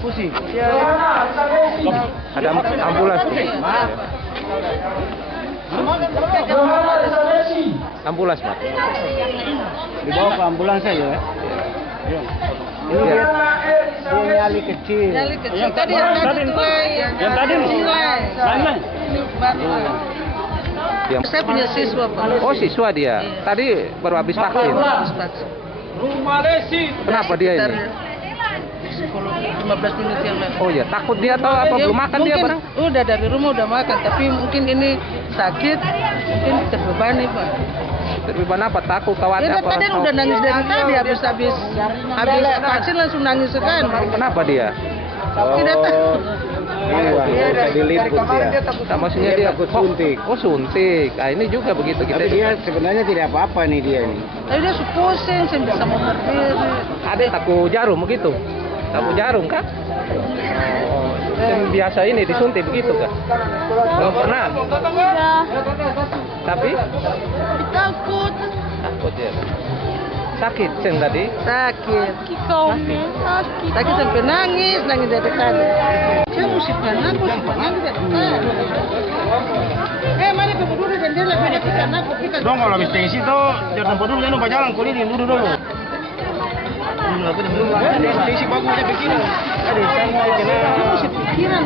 Pusing. Ada ambulans tuh. Ambulans, Pak. Dibawa ke ambulans saja ya. Ini Ya. dia nyali kecil. Nyali kecil. Tadi yang tadi Yang tadi mana? Ini baru. Yang... Saya punya siswa, Pak. Oh, siswa dia. Tadi baru habis vaksin. Kenapa dia ini? 15 menit yang lalu. Oh ya, takut dia atau apa? Ya, Belum makan dia mungkin barang? udah dari rumah udah makan, tapi mungkin ini sakit, mungkin terbebani, Pak. Terlibat apa? Takut, khawatir Dia apa? tadi udah nangis dari tadi, habis vaksin langsung nangis sekali. Kenapa dia? Tidak tahu. Iya, bisa diliput ya. Nah, maksudnya dia takut suntik. Oh, suntik. Nah, ini juga begitu kita. Tapi dia sebenarnya tidak apa-apa nih dia ini. Tapi dia pusing, saya bisa mau berdiri. Ada takut jarum begitu. Takut jarum kan? Oh, yang biasa ini disuntik begitu kan? Belum pernah. Tapi Takut. takut ya. Sakit sen tadi. Sakit. Sakit sampai nangis dari tadi. Saya mesti nangis dari tadi. Mari ke dulu jendela beda kita nangis. Dong kalau habis tensi tuh jangan tempat dulu jangan berjalan kulinin dulu. Tensi bagusnya pikiran. Ada santai tenang. Mesti pikiran.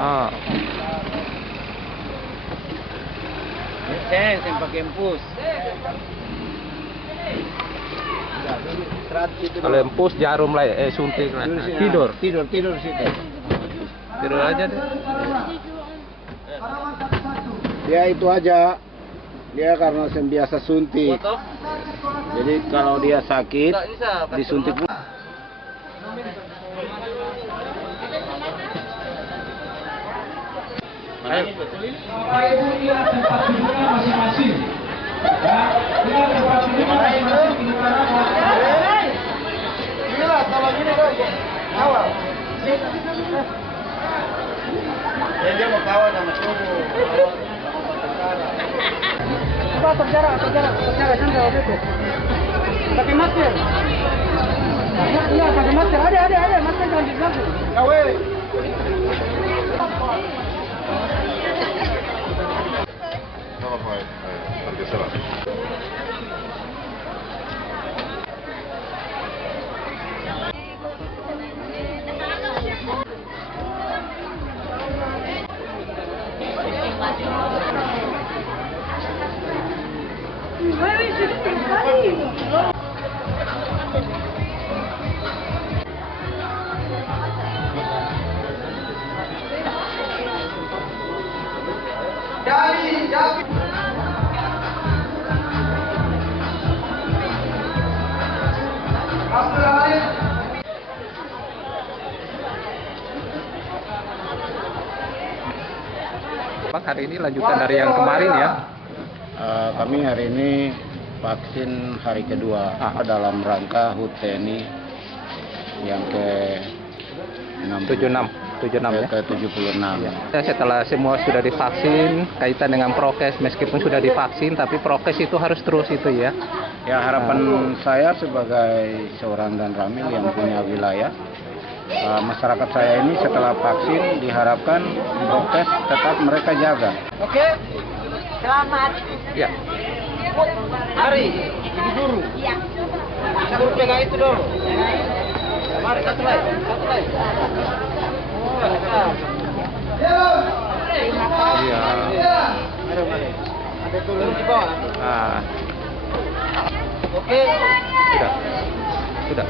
Ah. Saya pakai empus. Kalau empus jarum lah ya, suntik lah. Tidur Tidur situ. tidur aja deh. Dia itu aja. Dia karena biasa suntik. Jadi kalau dia sakit disuntik. Dia mau kawan sama tubuh. Coba terjarak, jangan itu. Pakai masker. Iya, pakai masker. Ada, masker jangan diganggu. Kawe. Pak, hari ini lanjutan dari yang kemarin ya. Kami hari ini vaksin hari kedua dalam rangka HUT TNI yang ke-76 ya. ke-76. Ya, setelah semua sudah divaksin, kaitan dengan prokes, meskipun sudah divaksin, tapi prokes itu harus terus itu ya. Ya, harapan saya sebagai seorang dan ramil yang punya wilayah, masyarakat saya ini setelah vaksin diharapkan prokes tetap mereka jaga. Oke. Selamat. Ya. Mari, ibu guru. Iya. Guru pegang itu dulu. Mari satu lagi. Iya. Mari. Ada turun di bawah. Ah, Oke. sudah. Sudah.